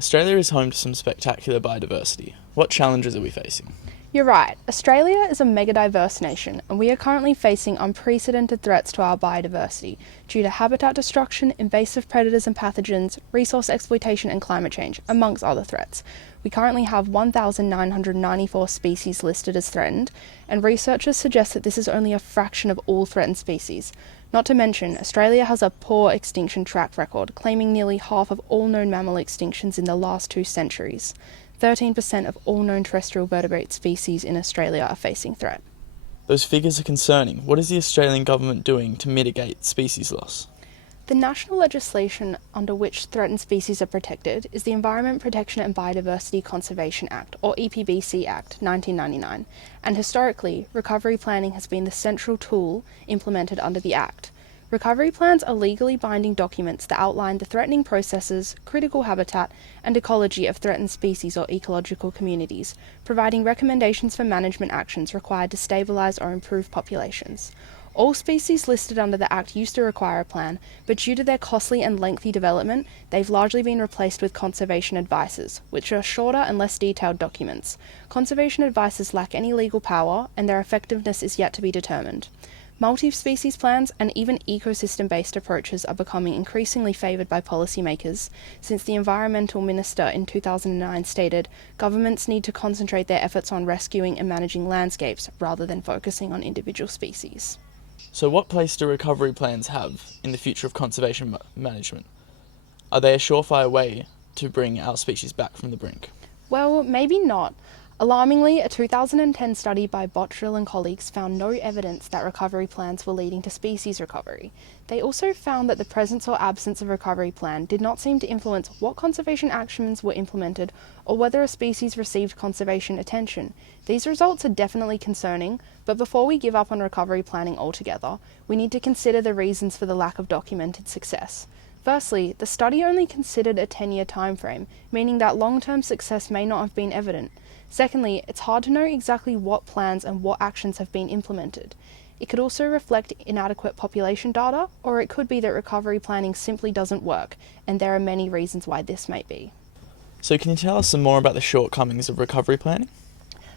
Australia is home to some spectacular biodiversity. What challenges are we facing? You're right, Australia is a mega diverse nation and we are currently facing unprecedented threats to our biodiversity due to habitat destruction, invasive predators and pathogens, resource exploitation and climate change, amongst other threats. We currently have 1,994 species listed as threatened, and researchers suggest that this is only a fraction of all threatened species. Not to mention, Australia has a poor extinction track record, claiming nearly half of all known mammal extinctions in the last 2 centuries. 13% of all known terrestrial vertebrate species in Australia are facing threat. Those figures are concerning. What is the Australian government doing to mitigate species loss? The national legislation under which threatened species are protected is the Environment Protection and Biodiversity Conservation Act, or EPBC Act 1999, and historically, recovery planning has been the central tool implemented under the Act. Recovery plans are legally binding documents that outline the threatening processes, critical habitat, and ecology of threatened species or ecological communities, providing recommendations for management actions required to stabilise or improve populations. All species listed under the Act used to require a plan, but due to their costly and lengthy development, they've largely been replaced with conservation advices, which are shorter and less detailed documents. Conservation advices lack any legal power, and their effectiveness is yet to be determined. Multi-species plans and even ecosystem-based approaches are becoming increasingly favoured by policymakers, since the Environmental Minister in 2009 stated, "Governments need to concentrate their efforts on rescuing and managing landscapes rather than focusing on individual species." So what place do recovery plans have in the future of conservation management? Are they a surefire way to bring our species back from the brink? Well, maybe not. Alarmingly, a 2010 study by Bottrill and colleagues found no evidence that recovery plans were leading to species recovery. They also found that the presence or absence of a recovery plan did not seem to influence what conservation actions were implemented or whether a species received conservation attention. These results are definitely concerning, but before we give up on recovery planning altogether, we need to consider the reasons for the lack of documented success. Firstly, the study only considered a 10-year timeframe, meaning that long-term success may not have been evident. Secondly, it's hard to know exactly what plans and what actions have been implemented. It could also reflect inadequate population data, or it could be that recovery planning simply doesn't work, and there are many reasons why this may be. So can you tell us some more about the shortcomings of recovery planning?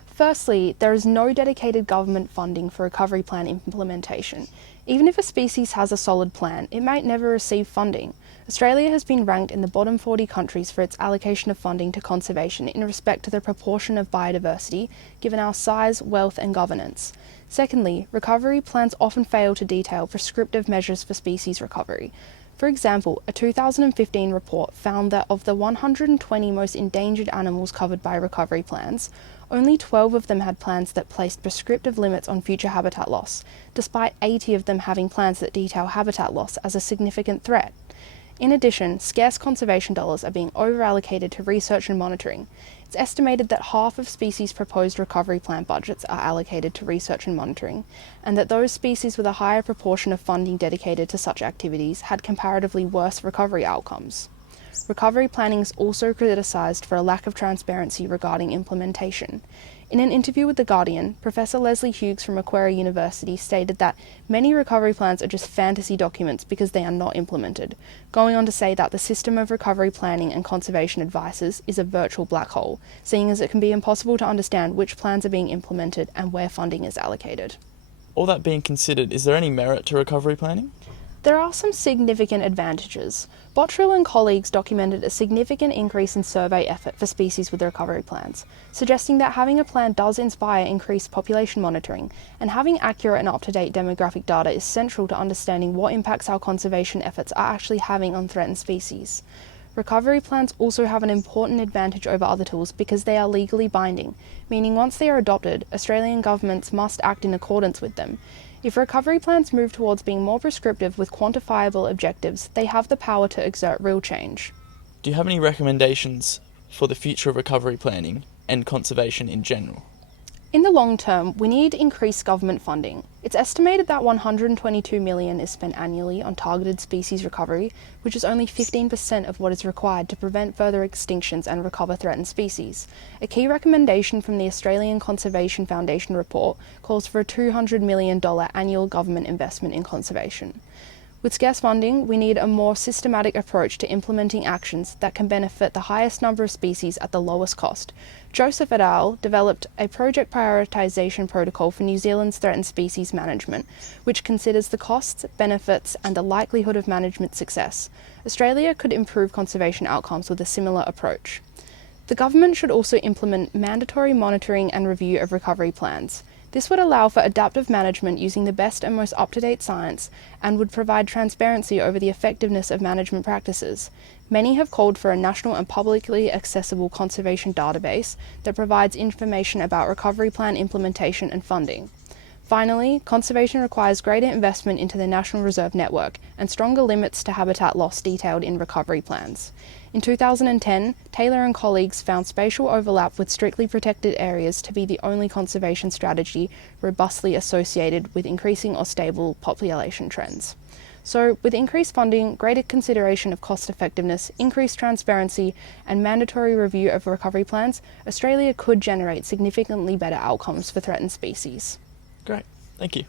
Firstly, there is no dedicated government funding for recovery plan implementation. Even if a species has a solid plan, it might never receive funding. Australia has been ranked in the bottom 40 countries for its allocation of funding to conservation in respect to the proportion of biodiversity, given our size, wealth and governance. Secondly, recovery plans often fail to detail prescriptive measures for species recovery. For example, a 2015 report found that of the 120 most endangered animals covered by recovery plans, only 12 of them had plans that placed prescriptive limits on future habitat loss, despite 80 of them having plans that detail habitat loss as a significant threat. In addition, scarce conservation dollars are being over-allocated to research and monitoring. It's estimated that half of species' proposed recovery plan budgets are allocated to research and monitoring, and that those species with a higher proportion of funding dedicated to such activities had comparatively worse recovery outcomes. Recovery planning is also criticised for a lack of transparency regarding implementation. In an interview with The Guardian, Professor Leslie Hughes from Macquarie University stated that many recovery plans are just fantasy documents because they are not implemented, going on to say that the system of recovery planning and conservation advices is a virtual black hole, seeing as it can be impossible to understand which plans are being implemented and where funding is allocated. All that being considered, is there any merit to recovery planning? There are some significant advantages. Bottrill and colleagues documented a significant increase in survey effort for species with recovery plans, suggesting that having a plan does inspire increased population monitoring, and having accurate and up-to-date demographic data is central to understanding what impacts our conservation efforts are actually having on threatened species. Recovery plans also have an important advantage over other tools because they are legally binding, meaning once they are adopted, Australian governments must act in accordance with them. If recovery plans move towards being more prescriptive with quantifiable objectives, they have the power to exert real change. Do you have any recommendations for the future of recovery planning and conservation in general? In the long term, we need increased government funding. It's estimated that $122 million is spent annually on targeted species recovery, which is only 15% of what is required to prevent further extinctions and recover threatened species. A key recommendation from the Australian Conservation Foundation report calls for a $200 million annual government investment in conservation. With scarce funding, we need a more systematic approach to implementing actions that can benefit the highest number of species at the lowest cost. Joseph et al. Developed a project prioritisation protocol for New Zealand's threatened species management, which considers the costs, benefits, and the likelihood of management success. Australia could improve conservation outcomes with a similar approach. The government should also implement mandatory monitoring and review of recovery plans. This would allow for adaptive management using the best and most up-to-date science and would provide transparency over the effectiveness of management practices. Many have called for a national and publicly accessible conservation database that provides information about recovery plan implementation and funding. Finally, conservation requires greater investment into the National Reserve Network and stronger limits to habitat loss detailed in recovery plans. In 2010, Taylor and colleagues found spatial overlap with strictly protected areas to be the only conservation strategy robustly associated with increasing or stable population trends. So, with increased funding, greater consideration of cost effectiveness, increased transparency, and mandatory review of recovery plans, Australia could generate significantly better outcomes for threatened species. Great, thank you.